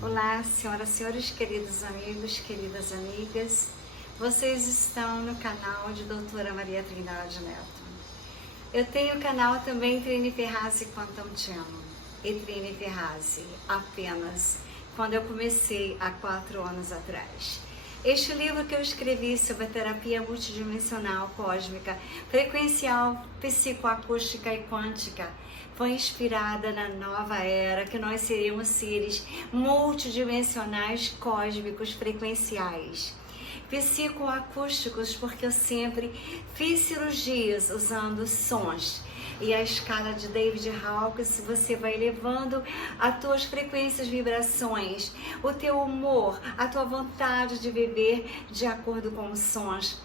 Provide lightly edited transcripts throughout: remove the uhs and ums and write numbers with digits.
Olá, senhoras e senhores, queridos amigos, queridas amigas. Vocês estão no canal de Doutora Maria Trindade Neto. Eu tenho o canal também Trine Ferrazzi Quantum Channel e Trine Ferrazzi apenas quando eu comecei há 4 anos atrás. Este livro que eu escrevi sobre a terapia multidimensional cósmica, frequencial, psicoacústica e quântica foi inspirada na nova era que nós seremos seres multidimensionais, cósmicos, frequenciais, psicoacústicos, porque eu sempre fiz cirurgias usando sons. E a escala de David Hawkins, você vai elevando as tuas frequências, vibrações, o teu humor, a tua vontade de viver de acordo com os sons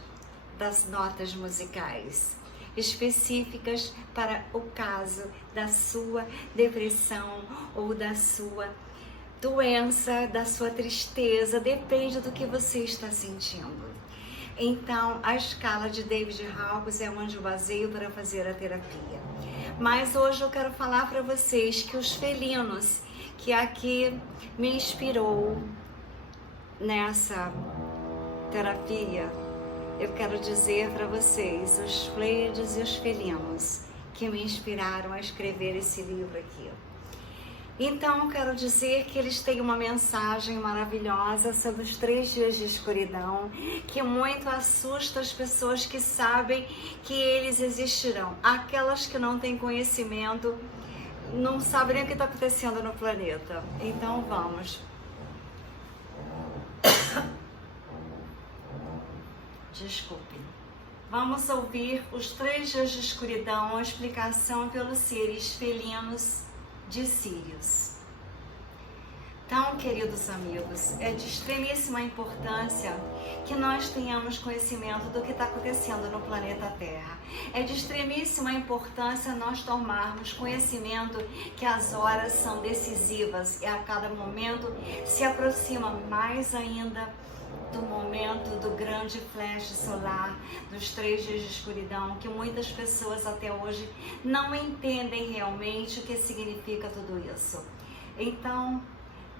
das notas musicais específicas para o caso da sua depressão ou da sua doença, da sua tristeza, depende do que você está sentindo. Então, a escala de David Hawkins é onde eu baseio para fazer a terapia. Mas hoje eu quero falar para vocês que os felinos, que aqui me inspirou nessa terapia, eu quero dizer para vocês, os Pleiades e os felinos, que me inspiraram a escrever esse livro aqui. Então, quero dizer que eles têm uma mensagem maravilhosa sobre os 3 dias de escuridão, que muito assusta as pessoas que sabem que eles existirão. Aquelas que não têm conhecimento, não sabem nem o que está acontecendo no planeta. Então, vamos. Desculpe. Vamos ouvir os 3 dias de escuridão, a explicação pelos seres felinos de Sírius. Então, queridos amigos, é de extremíssima importância que nós tenhamos conhecimento do que está acontecendo no planeta Terra. É de extremíssima importância nós tomarmos conhecimento que as horas são decisivas e a cada momento se aproxima mais ainda do momento do grande flash solar, dos 3 dias de escuridão, que muitas pessoas até hoje não entendem realmente o que significa tudo isso. Então,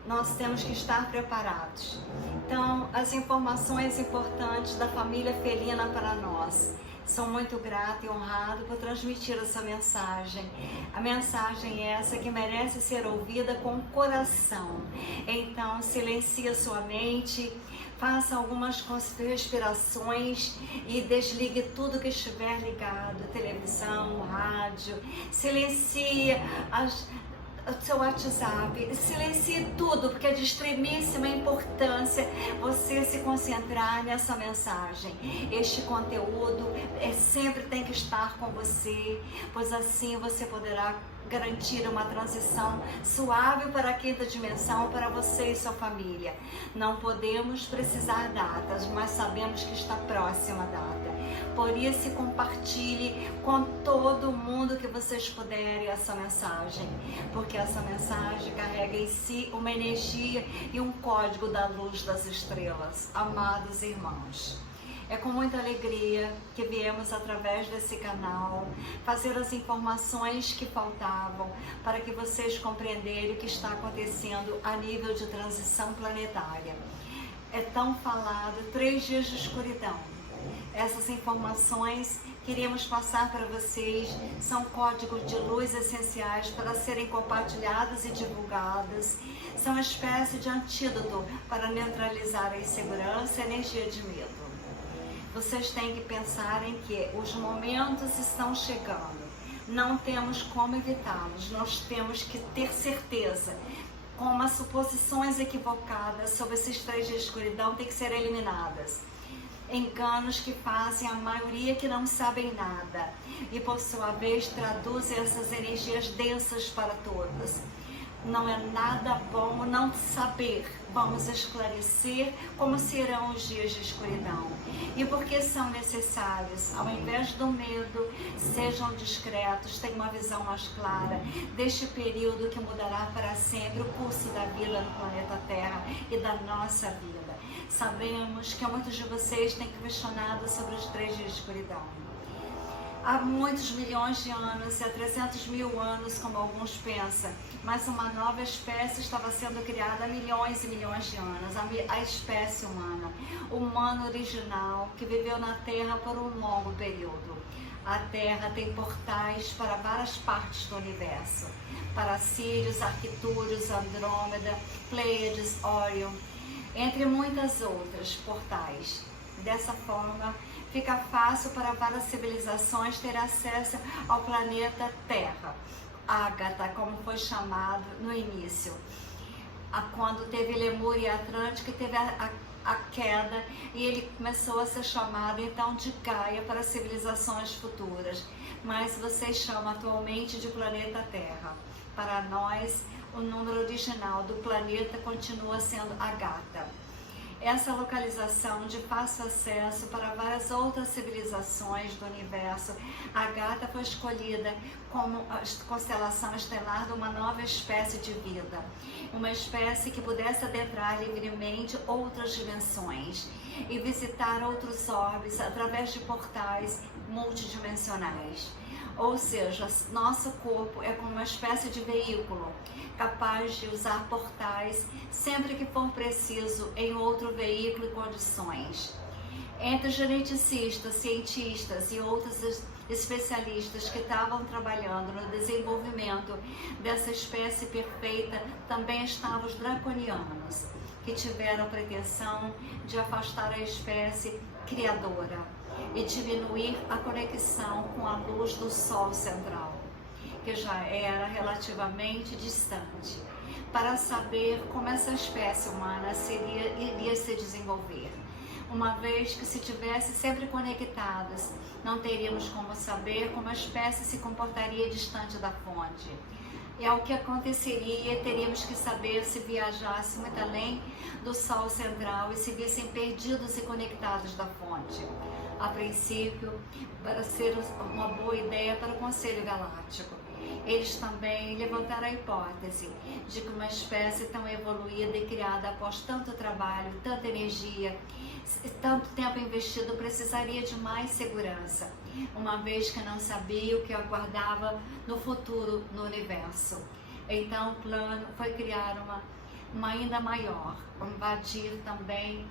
nós temos que estar preparados. Então, as informações importantes da família felina para nós. Sou muito grata e honrado por transmitir essa mensagem. A mensagem é essa que merece ser ouvida com o coração. Então, silencie a sua mente, faça algumas respirações e desligue tudo que estiver ligado, televisão, rádio, silencie o seu WhatsApp, silencie tudo, porque é de extremíssima importância você se concentrar nessa mensagem. Este conteúdo sempre tem que estar com você, pois assim você poderá garantir uma transição suave para a 5ª dimensão para você e sua família. Não podemos precisar datas, mas sabemos que está próxima a data. Por isso, compartilhe com todo mundo que vocês puderem essa mensagem, porque essa mensagem carrega em si uma energia e um código da luz das estrelas. Amados irmãos, é com muita alegria que viemos através desse canal fazer as informações que faltavam para que vocês compreenderem o que está acontecendo a nível de transição planetária. É tão falado 3 dias de escuridão. Essas informações queríamos passar para vocês, são códigos de luz essenciais para serem compartilhados e divulgados, são uma espécie de antídoto para neutralizar a insegurança e a energia de medo. Vocês têm que pensar em que os momentos estão chegando, não temos como evitá-los, nós temos que ter certeza, como as suposições equivocadas sobre esses 3 dias de escuridão têm que ser eliminadas. Enganos que fazem a maioria que não sabem nada e por sua vez traduzem essas energias densas para todos. Não é nada bom não saber. Vamos esclarecer como serão os dias de escuridão e por que são necessários. Ao invés do medo, sejam discretos, tenham uma visão mais clara deste período que mudará para sempre o curso da vida no planeta Terra e da nossa vida. Sabemos que muitos de vocês têm questionado sobre os 3 dias de escuridão. há muitos milhões de anos, há 300 mil anos, como alguns pensam, mas uma nova espécie estava sendo criada há milhões e milhões de anos, a espécie humana, o humano original que viveu na Terra por um longo período. A Terra tem portais para várias partes do universo, para Sírius, Arctúrios, Andrômeda, Pleiades, Órion, entre muitas outras portais. Dessa forma, fica fácil para várias civilizações ter acesso ao planeta Terra, Ágata, como foi chamado no início. Quando teve Lemúria e Atlântica, teve a queda e ele começou a ser chamado então de Gaia para civilizações futuras, mas vocês chamam atualmente de planeta Terra. Para nós, o número original do planeta continua sendo Ágata. Essa localização de fácil acesso para várias outras civilizações do universo, Ágata foi escolhida como a constelação estelar de uma nova espécie de vida, uma espécie que pudesse adentrar livremente outras dimensões e visitar outros orbes através de portais multidimensionais. Ou seja, nosso corpo é como uma espécie de veículo, capaz de usar portais sempre que for preciso em outro veículo e condições. Entre geneticistas, cientistas e outros especialistas que estavam trabalhando no desenvolvimento dessa espécie perfeita, também estavam os draconianos, que tiveram pretensão de afastar a espécie criadora e diminuir a conexão com a luz do Sol central, que já era relativamente distante, para saber como essa espécie humana iria se desenvolver. Uma vez que se tivesse sempre conectadas, não teríamos como saber como a espécie se comportaria distante da fonte. É o que aconteceria, teríamos que saber se viajasse muito além do Sol central e se vissem perdidos e conectados da fonte. A princípio, para ser uma boa ideia para o Conselho Galáctico, eles também levantaram a hipótese de que uma espécie tão evoluída e criada após tanto trabalho, tanta energia, tanto tempo investido, precisaria de mais segurança, uma vez que não sabia o que aguardava no futuro no universo. Então o plano foi criar uma ainda maior, invadir também,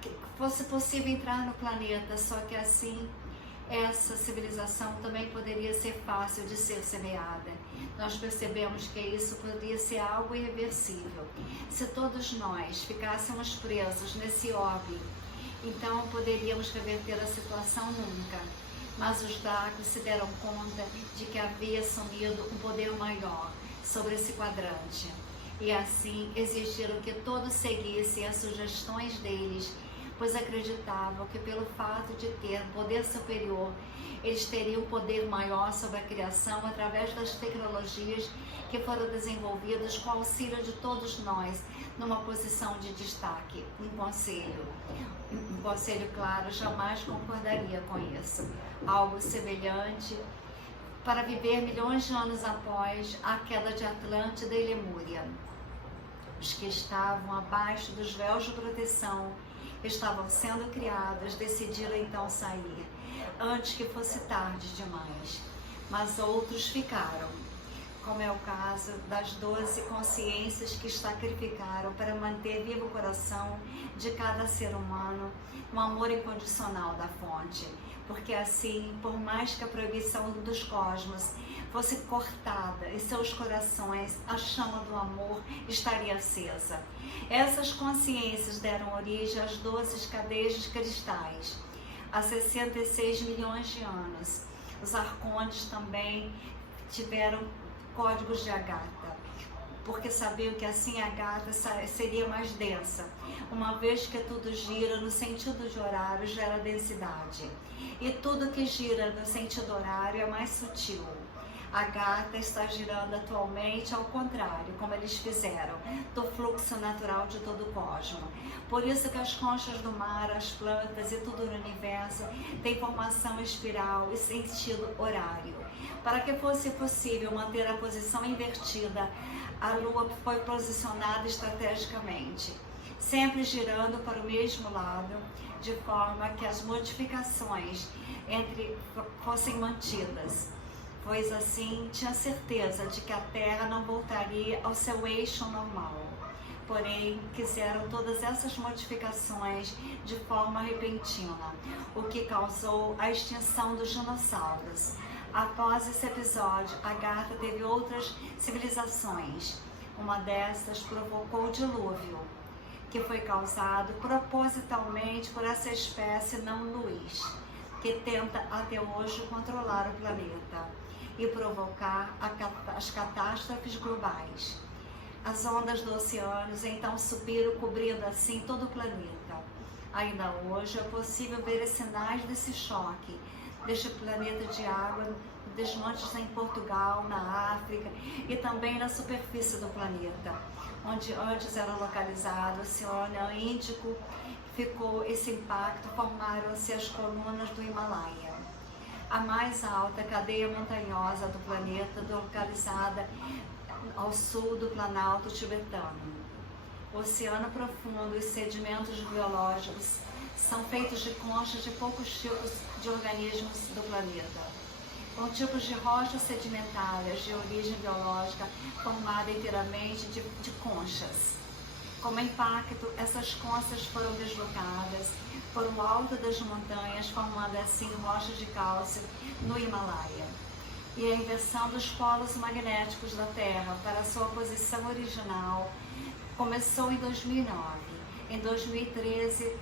que fosse possível entrar no planeta, só que assim essa civilização também poderia ser fácil de ser semeada. Nós percebemos que isso poderia ser algo irreversível. Se todos nós ficássemos presos nesse orbe, então poderíamos reverter a situação nunca. Mas os Dracos se deram conta de que havia sumido um poder maior sobre esse quadrante. E assim exigiram que todos seguissem as sugestões deles, pois acreditavam que pelo fato de ter poder superior, eles teriam poder maior sobre a criação através das tecnologias que foram desenvolvidas com o auxílio de todos nós, numa posição de destaque. Um conselho, claro, jamais concordaria com isso. Algo semelhante para viver milhões de anos após a queda de Atlântida e Lemúria. Os que estavam abaixo dos véus de proteção estavam sendo criados, decidiram então sair, antes que fosse tarde demais. Mas outros ficaram, como é o caso das 12 consciências que sacrificaram para manter vivo o coração de cada ser humano, um amor incondicional da fonte. Porque assim, por mais que a proibição dos cosmos fosse cortada em seus corações, a chama do amor estaria acesa. Essas consciências deram origem às 12 cadeias de cristais, há 66 milhões de anos. Os arcontes também tiveram códigos de Ágata, porque sabiam que assim a Ágata seria mais densa, uma vez que tudo gira no sentido de horário gera densidade, e tudo que gira no sentido horário é mais sutil. A Ágata está girando atualmente ao contrário, como eles fizeram, do fluxo natural de todo o cosmos. Por isso que as conchas do mar, as plantas e tudo no universo tem formação espiral e sentido horário. Para que fosse possível manter a posição invertida, a Lua foi posicionada estrategicamente. sempre girando para o mesmo lado, de forma que as modificações fossem mantidas, pois assim tinha certeza de que a Terra não voltaria ao seu eixo normal. Porém, quiseram todas essas modificações de forma repentina, o que causou a extinção dos dinossauros. Após esse episódio, Agartha teve outras civilizações. Uma destas provocou o dilúvio, que foi causado propositalmente por essa espécie não-luz, que tenta até hoje controlar o planeta e provocar as catástrofes globais. As ondas do oceano então subiram, cobrindo assim todo o planeta. Ainda hoje é possível ver os sinais desse choque, deste planeta de água, desmanches em Portugal, na África e também na superfície do planeta, onde antes era localizado o Oceano Índico. Ficou esse impacto, formaram-se as colunas do Himalaia, a mais alta cadeia montanhosa do planeta, localizada ao sul do Planalto Tibetano. O oceano profundo e os sedimentos biológicos são feitos de conchas de poucos tipos de organismos do planeta, com tipos de rochas sedimentares de origem biológica formada inteiramente de conchas. Como impacto, essas conchas foram deslocadas por o alto das montanhas, formando assim rochas de cálcio no Himalaia. E a inversão dos polos magnéticos da Terra para sua posição original começou em 2009. Em 2013,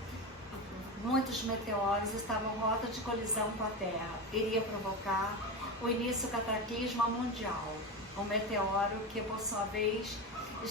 muitos meteoros estavam em rota de colisão com a Terra. Iria provocar o início do cataclisma mundial. Um meteoro que, por sua vez,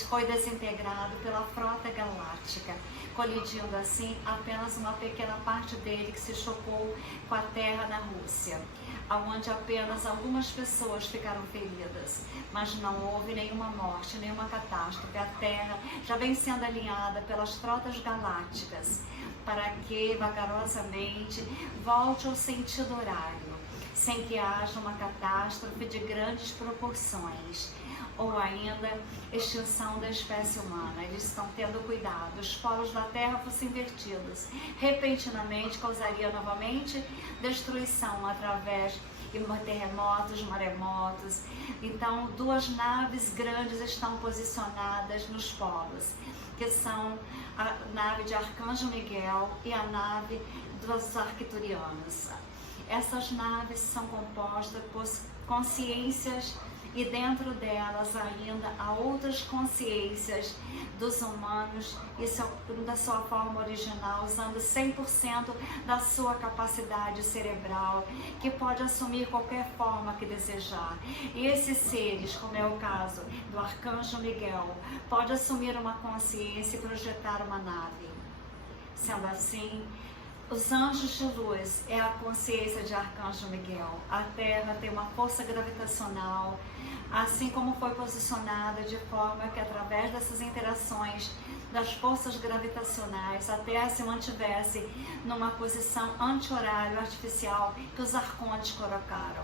foi desintegrado pela frota galáctica, colidindo assim apenas uma pequena parte dele que se chocou com a Terra na Rússia, onde apenas algumas pessoas ficaram feridas, mas não houve nenhuma morte, nenhuma catástrofe. A Terra já vem sendo alinhada pelas frotas galácticas para que vagarosamente volte ao sentido horário, sem que haja uma catástrofe de grandes proporções, ou ainda extinção da espécie humana. Eles estão tendo cuidado. Os polos da Terra fossem invertidos, repentinamente causaria novamente destruição através de terremotos, maremotos. Então, duas naves grandes estão posicionadas nos polos, que são a nave de Arcanjo Miguel e a nave dos Arcturianos. Essas naves são compostas por consciências, e dentro delas ainda há outras consciências dos humanos e da sua forma original, usando 100% da sua capacidade cerebral, que pode assumir qualquer forma que desejar. E esses seres, como é o caso do Arcanjo Miguel, pode assumir uma consciência e projetar uma nave. Sendo assim, os anjos de luz é a consciência de Arcanjo Miguel. A Terra tem uma força gravitacional, assim como foi posicionada, de forma que através dessas interações das forças gravitacionais a Terra se mantivesse numa posição anti-horário artificial que os arcontes colocaram.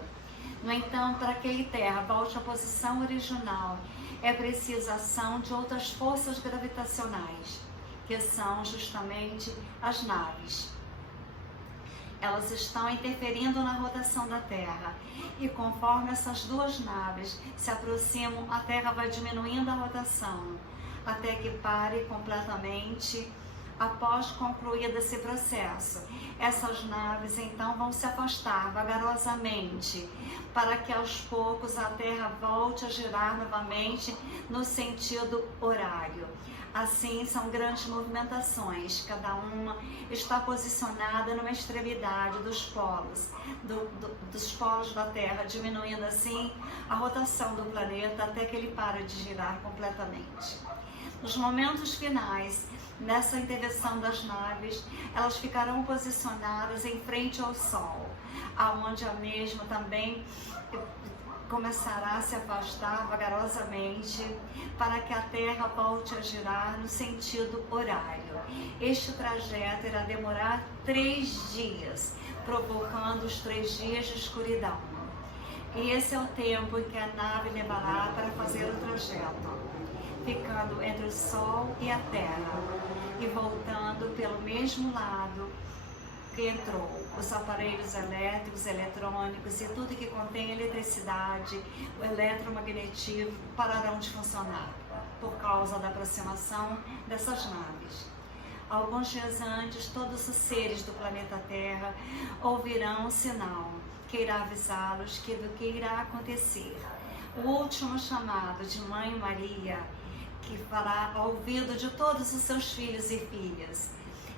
No entanto, para que a Terra volte à posição original, é preciso a ação de outras forças gravitacionais, que são justamente as naves. Elas estão interferindo na rotação da Terra, e conforme essas duas naves se aproximam, a Terra vai diminuindo a rotação, até que pare completamente após concluído esse processo. Essas naves então vão se afastar vagarosamente, para que aos poucos a Terra volte a girar novamente no sentido horário. Assim, são grandes movimentações, cada uma está posicionada numa extremidade dos polos, dos polos da Terra, diminuindo assim a rotação do planeta até que ele pare de girar completamente. Nos momentos finais, nessa intervenção das naves, elas ficarão posicionadas em frente ao Sol, aonde a mesma também começará a se afastar vagarosamente para que a Terra volte a girar no sentido horário. Este trajeto irá demorar 3 dias, provocando os 3 dias de escuridão. E esse é o tempo em que a nave levará para fazer o trajeto. ficando entre o Sol e a Terra e voltando pelo mesmo lado que entrou. Os aparelhos elétricos, eletrônicos e tudo que contém eletricidade, o eletromagnetismo pararão de funcionar por causa da aproximação dessas naves. Alguns dias antes, todos os seres do planeta Terra ouvirão um sinal que irá avisá-los do que irá acontecer. O último chamado de Mãe Maria, que fará ao ouvido de todos os seus filhos e filhas,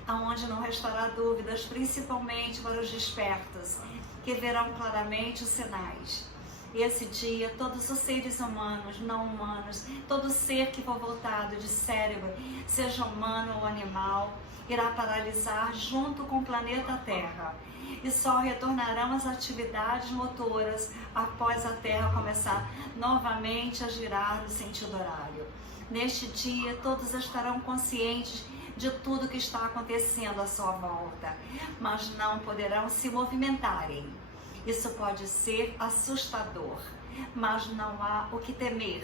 aonde não restará dúvidas, principalmente para os despertos, que verão claramente os sinais. Esse dia, todos os seres humanos, não humanos, todo ser que for voltado de cérebro, seja humano ou animal, irá paralisar junto com o planeta Terra. E só retornarão as atividades motoras após a Terra começar novamente a girar no sentido horário. Neste dia, todos estarão conscientes de tudo que está acontecendo à sua volta, mas não poderão se movimentarem. Isso pode ser assustador, mas não há o que temer,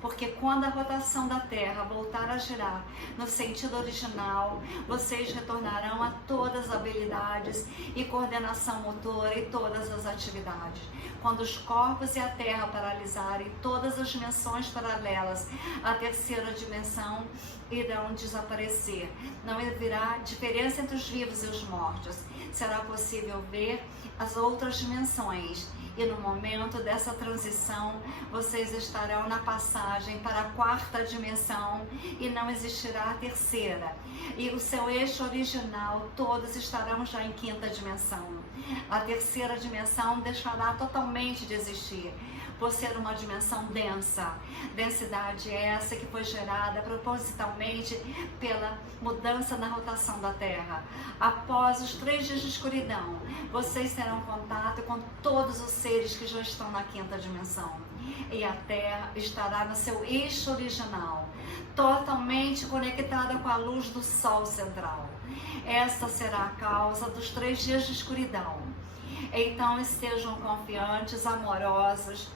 porque quando a rotação da Terra voltar a girar no sentido original, vocês retornarão a todas as habilidades e coordenação motora e todas as atividades. Quando os corpos e a Terra paralisarem, todas as dimensões paralelas à terceira dimensão irão desaparecer. Não haverá diferença entre os vivos e os mortos. Será possível ver as outras dimensões. E no momento dessa transição, vocês estarão na passagem para a quarta dimensão e não existirá a terceira. E o seu eixo original, todos estarão já em quinta dimensão. A terceira dimensão deixará totalmente de existir, por ser uma dimensão densa. Densidade essa que foi gerada propositalmente pela mudança na rotação da Terra. Após os 3 dias de escuridão, vocês terão contato com todos os seres que já estão na quinta dimensão. E a Terra estará no seu eixo original, totalmente conectada com a luz do Sol central. Esta será a causa dos 3 dias de escuridão. Então estejam confiantes, amorosos,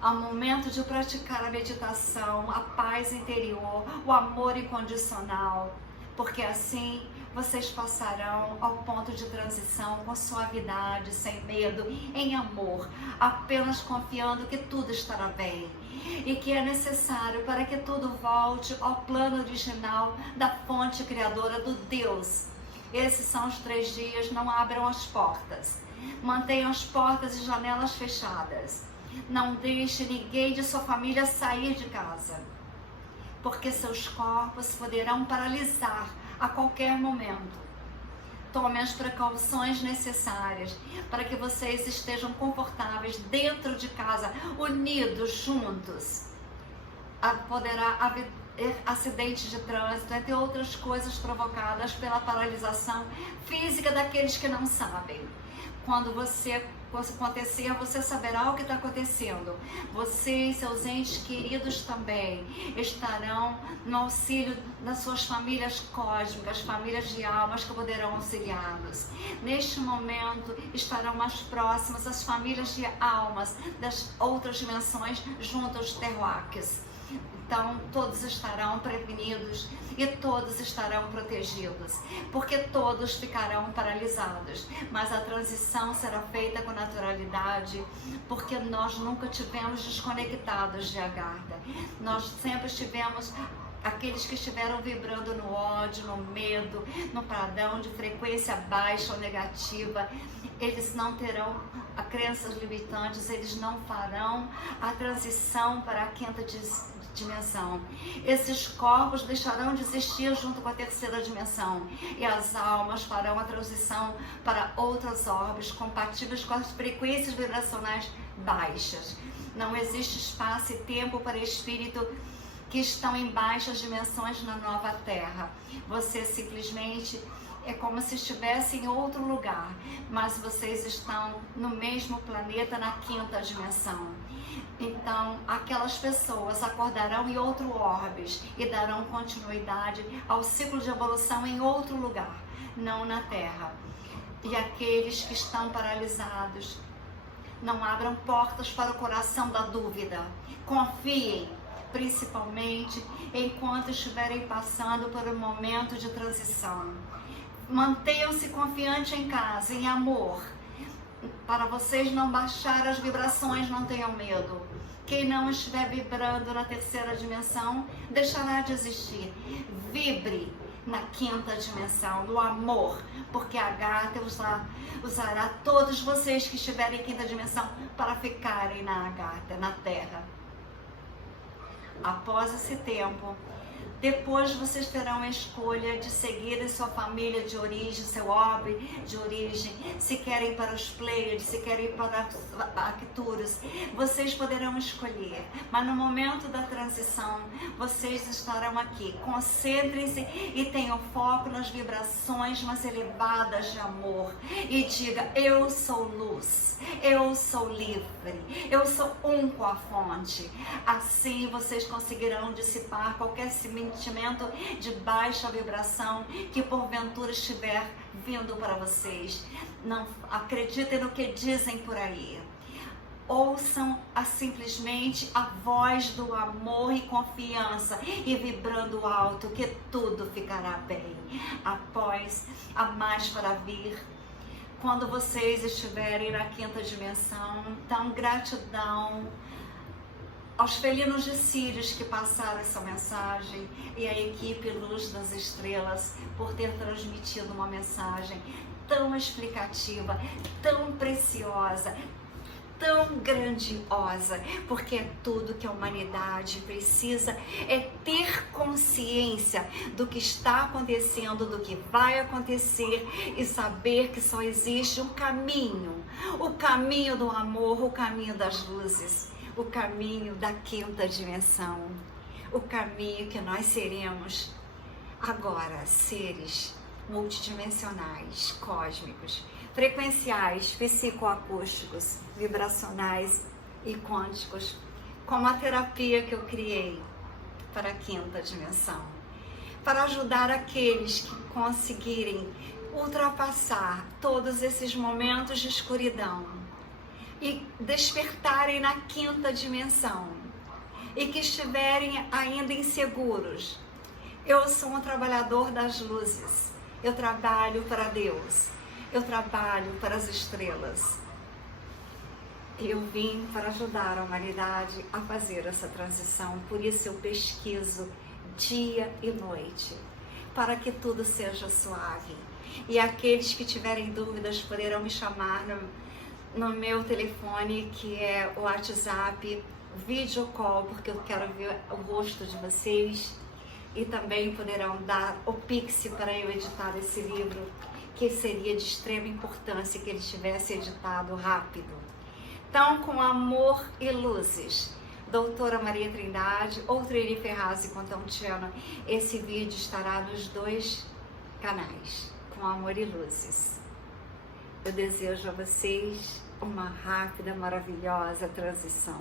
ao momento de praticar a meditação, a paz interior, o amor incondicional, porque assim vocês passarão ao ponto de transição com suavidade, sem medo, em amor, apenas confiando que tudo estará bem e que é necessário para que tudo volte ao plano original da fonte criadora do Deus. Esses são os 3 dias, não abram as portas, mantenham as portas e janelas fechadas. Não deixe ninguém de sua família sair de casa, porque seus corpos poderão paralisar a qualquer momento. Tome as precauções necessárias para que vocês estejam confortáveis dentro de casa, unidos, juntos. Poderá haver acidentes de trânsito, entre outras coisas provocadas pela paralisação física daqueles que não sabem. Quando acontecer, você saberá o que está acontecendo. Você e seus entes queridos também estarão no auxílio das suas famílias cósmicas, famílias de almas que poderão auxiliá-los. Neste momento estarão mais próximas as famílias de almas das outras dimensões junto aos terráqueos. Então todos estarão prevenidos e todos estarão protegidos, porque todos ficarão paralisados, mas a transição será feita com naturalidade, porque nós nunca tivemos desconectados de Agartha. Nós sempre estivemos, aqueles que estiveram vibrando no ódio, no medo, no padrão de frequência baixa ou negativa, eles não terão crenças limitantes, eles não farão a transição para a quinta dimensão. Esses corpos deixarão de existir junto com a terceira dimensão e as almas farão a transição para outras órbitas compatíveis com as frequências vibracionais baixas. Não existe espaço e tempo para espírito que estão em baixas dimensões na nova Terra. Você simplesmente é como se estivesse em outro lugar, mas vocês estão no mesmo planeta, na quinta dimensão. Então, aquelas pessoas acordarão em outro orbis e darão continuidade ao ciclo de evolução em outro lugar, não na Terra. E aqueles que estão paralisados, não abram portas para o coração da dúvida. Confiem, principalmente enquanto estiverem passando por um momento de transição. Mantenham-se confiantes em casa, em amor, para vocês não baixar as vibrações, não tenham medo. Quem não estiver vibrando na terceira dimensão, deixará de existir. Vibre na quinta dimensão, no amor, porque a Agartha usará todos vocês que estiverem em quinta dimensão para ficarem na Agartha, na Terra. Após esse tempo, depois vocês terão a escolha de seguirem sua família de origem, seu orbe de origem, se querem para os Pleiades, se querem para Arcturus, vocês poderão escolher. Mas no momento da transição, vocês estarão aqui. Concentrem-se e tenham foco nas vibrações mais elevadas de amor. E diga, eu sou luz, eu sou livre, eu sou um com a fonte. Assim vocês conseguirão dissipar qualquer sentimento de baixa vibração que porventura estiver vindo para vocês. Não acreditem no que dizem por aí. Ouçam simplesmente a voz do amor e confiança e vibrando alto que tudo ficará bem. Após a mais para vir, quando vocês estiverem na quinta dimensão, então gratidão aos felinos de Sírios que passaram essa mensagem e a equipe Luz das Estrelas por ter transmitido uma mensagem tão explicativa, tão preciosa, tão grandiosa, porque é tudo que a humanidade precisa, é ter consciência do que está acontecendo, do que vai acontecer e saber que só existe um caminho, o caminho do amor, o caminho das luzes, o caminho da quinta dimensão, o caminho que nós seremos agora seres multidimensionais, cósmicos, frequenciais, psicoacústicos, vibracionais e quânticos, como a terapia que eu criei para a quinta dimensão, para ajudar aqueles que conseguirem ultrapassar todos esses momentos de escuridão e despertarem na quinta dimensão e que estiverem ainda inseguros. Eu sou um trabalhador das luzes, eu trabalho para Deus, eu trabalho para as estrelas. Eu vim para ajudar a humanidade a fazer essa transição, por isso eu pesquiso dia e noite, para que tudo seja suave. E aqueles que tiverem dúvidas poderão me chamar no meu telefone, que é o WhatsApp, video call, porque eu quero ver o rosto de vocês, e também poderão dar o Pix para eu editar esse livro, que seria de extrema importância que ele tivesse editado rápido. Então, com amor e luzes, Doutora Maria Trindade ou Trini Ferraz e Contantiano, esse vídeo estará nos dois canais, com amor e luzes. Eu desejo a vocês uma rápida, maravilhosa transição.